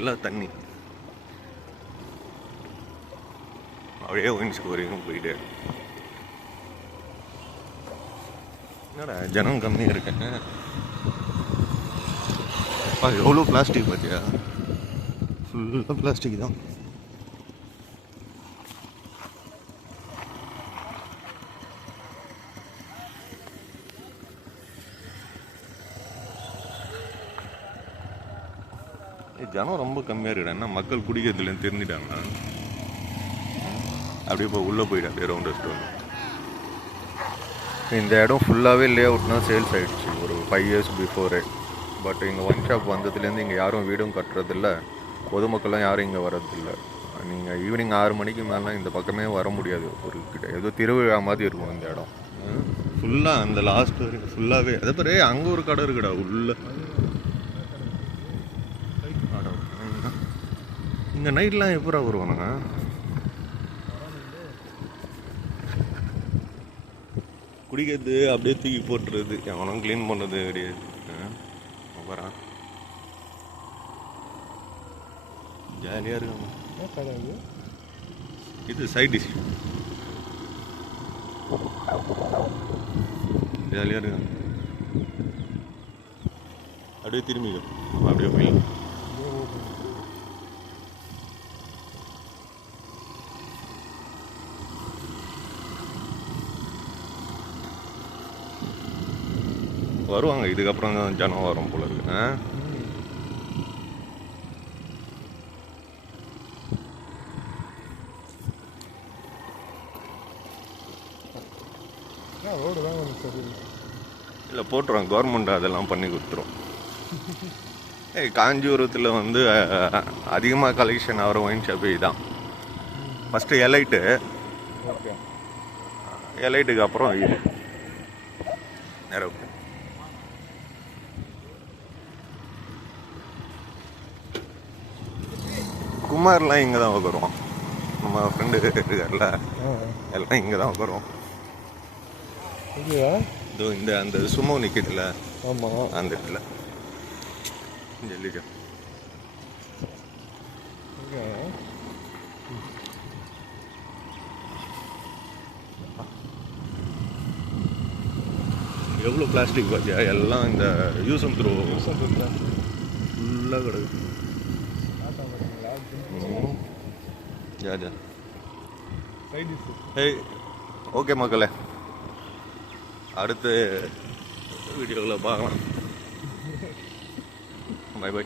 ஃபுல்லாக தண்ணி. அப்படியே ஒயின்ஸ்க்கு வரைக்கும் போயிட்டு என்னடா ஜனம் கம்மியாக இருக்கேன் அப்பா எவ்வளோ பிளாஸ்டிக் பார்த்தியா ஃபுல்லாக பிளாஸ்டிக் தான். ஜனம் ரொம்ப கம்மியாக இருக்குடா. என்ன மக்கள் குடிக்கிறதுலன்னு தெரிஞ்சிட்டாங்கன்னா அப்படியே இப்போ உள்ளே போயிடு அப்படியே ரவுண்ட் வந்து. இந்த இடம் ஃபுல்லாகவே லே அவுட்னா சேல்ஸ் ஆகிடுச்சு ஒரு ஃபைவ் இயர்ஸ் பிஃபோரே பட் இங்கே ஒன் ஷாப் வந்ததுலேருந்து இங்கே யாரும் வீடும் கட்டுறதில்ல பொதுமக்கள்லாம் யாரும் இங்கே வர்றதில்ல. நீங்கள் ஈவினிங் ஆறு மணிக்கு மேலாம் இந்த பக்கமே வர முடியாது. ஒரு கிட்ட ஏதோ திருவிழா மாதிரி இருக்கும் இந்த இடம். ஃபுல்லாக அந்த லாஸ்ட் வரைக்கும் ஃபுல்லாகவே அதே பாரு அங்கே ஒரு கடை இருக்குடா உள்ள. இங்கே நைட்லாம் எப்படா வருவானுங்க? குடிக்கிறது அப்படியே தூக்கி போட்டுறது. எவனும் க்ளீன் பண்ணது கிடையாது. வரான் ஜாலியாக இருக்காங்க. இது? சைட் டிஷ் ஜாலியாக இருக்காங்க. அப்படியே திரும்பிடும் அப்படியே போயிடலாம் இதே ஓட்டு வருவாங்க. இதுக்கப்புறம் தான் ஜனம் வரும் போல இருக்கு. ரோடு தான் சரி இல்லை போட்டுருவோம் கவர்மெண்ட் அதெல்லாம் பண்ணி கொடுத்துரும். காஞ்சிபுரத்தில் வந்து அதிகமாக கலெக்ஷன் ஆகிற ஒயின் ஷாப் இதுதான் ஃபஸ்ட்டு எலைட்டு எலைட்டுக்கு அப்புறம் இது. குமார்லாம் இங்கே தான் உட்காருவோம் நம்ம ஃப்ரெண்டு இருக்கார்ல எல்லாம் இங்கே தான் உட்காருவோம் இதோ இந்த அந்த சுமோ நிற்கிதுல ஆமாம் அந்த இடத்துல. ஜல்லிக்கா எவ்வளோ பிளாஸ்டிக் பார்த்தியா எல்லாம் இந்த யூஸ் அண்ட் த்ரோ ஃபுல்லாக கிடக்கு. ஓகே மக்களே அடுத்த வீடியோவில் பார்க்கலாம். By by